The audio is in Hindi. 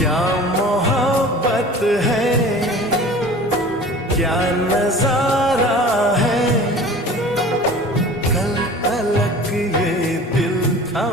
क्या मोहब्बत है, क्या नजारा है, कल तलक ये दिल था